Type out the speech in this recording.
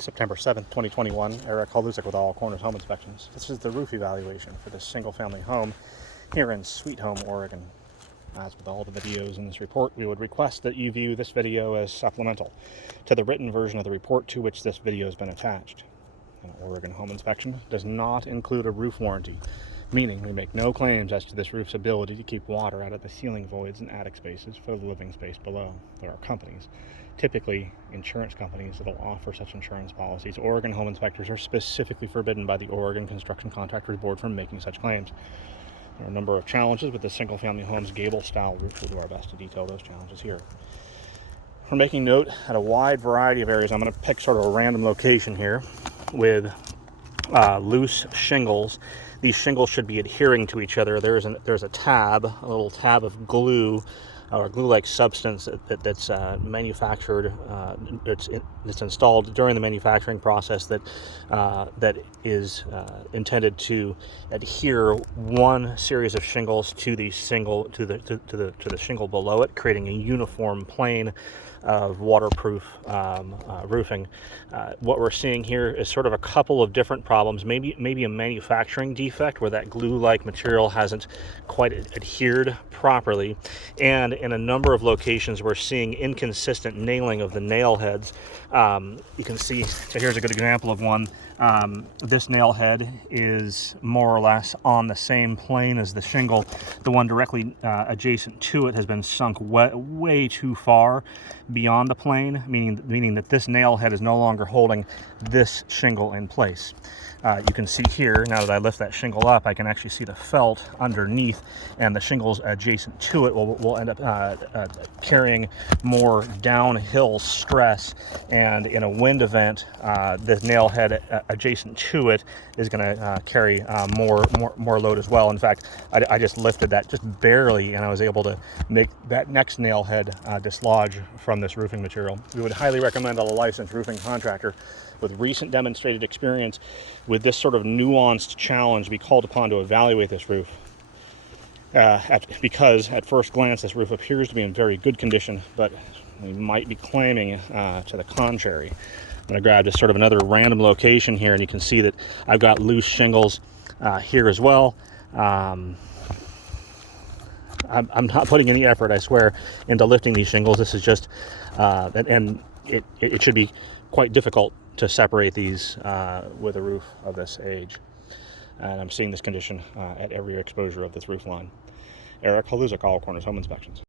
September 7th, 2021. Eric Haluzik with All Corners Home Inspections. This is the roof evaluation for this single-family home here in Sweet Home, Oregon. As with all the videos in this report, we would request that you view this video as supplemental to the written version of the report to which this video has been attached. An Oregon home inspection does not include a roof warranty, meaning we make no claims as to this roof's ability to keep water out of the ceiling voids and attic spaces for the living space below. There are companies, typically insurance companies, that will offer such insurance policies. Oregon home inspectors are specifically forbidden by the Oregon Construction Contractors Board from making such claims. There are a number of challenges with the single-family home's gable-style roof. We'll do our best to detail those challenges here. We're making note at a wide variety of areas. I'm going to pick sort of a random location here with loose shingles. These shingles should be adhering to each other. There's a tab, a little tab of glue or glue-like substance that's manufactured. It's installed during the manufacturing process that is intended to adhere one series of shingles to the shingle below it, creating a uniform plane of waterproof roofing. What we're seeing here is sort of a couple of different problems. Maybe a manufacturing defect where that glue-like material hasn't quite adhered properly, and in a number of locations we're seeing inconsistent nailing of the nail heads. You can see, so here's a good example of one. This nail head is more or less on the same plane as the shingle. The one directly adjacent to it has been sunk way too far beyond the plane, meaning that this nail head is no longer holding this shingle in place. You can see here, now that I lift that shingle up, I can actually see the felt underneath, and the shingles adjacent to it will end up carrying more downhill stress, and in a wind event, the nail head adjacent to it is going to carry more load as well. In fact, I just lifted that just barely, and I was able to make that next nail head dislodge from this roofing material. We would highly recommend a licensed roofing contractor with recent demonstrated experience with this sort of nuanced challenge be called upon to evaluate this roof. Because at first glance this roof appears to be in very good condition, but we might be claiming to the contrary. I'm going to grab just sort of another random location here, and you can see that I've got loose shingles here as well. I'm not putting any effort, I swear, into lifting these shingles. This is just, and it should be quite difficult to separate these with a roof of this age. And I'm seeing this condition at every exposure of this roof line. Eric Haluzik, All Corners Home Inspections.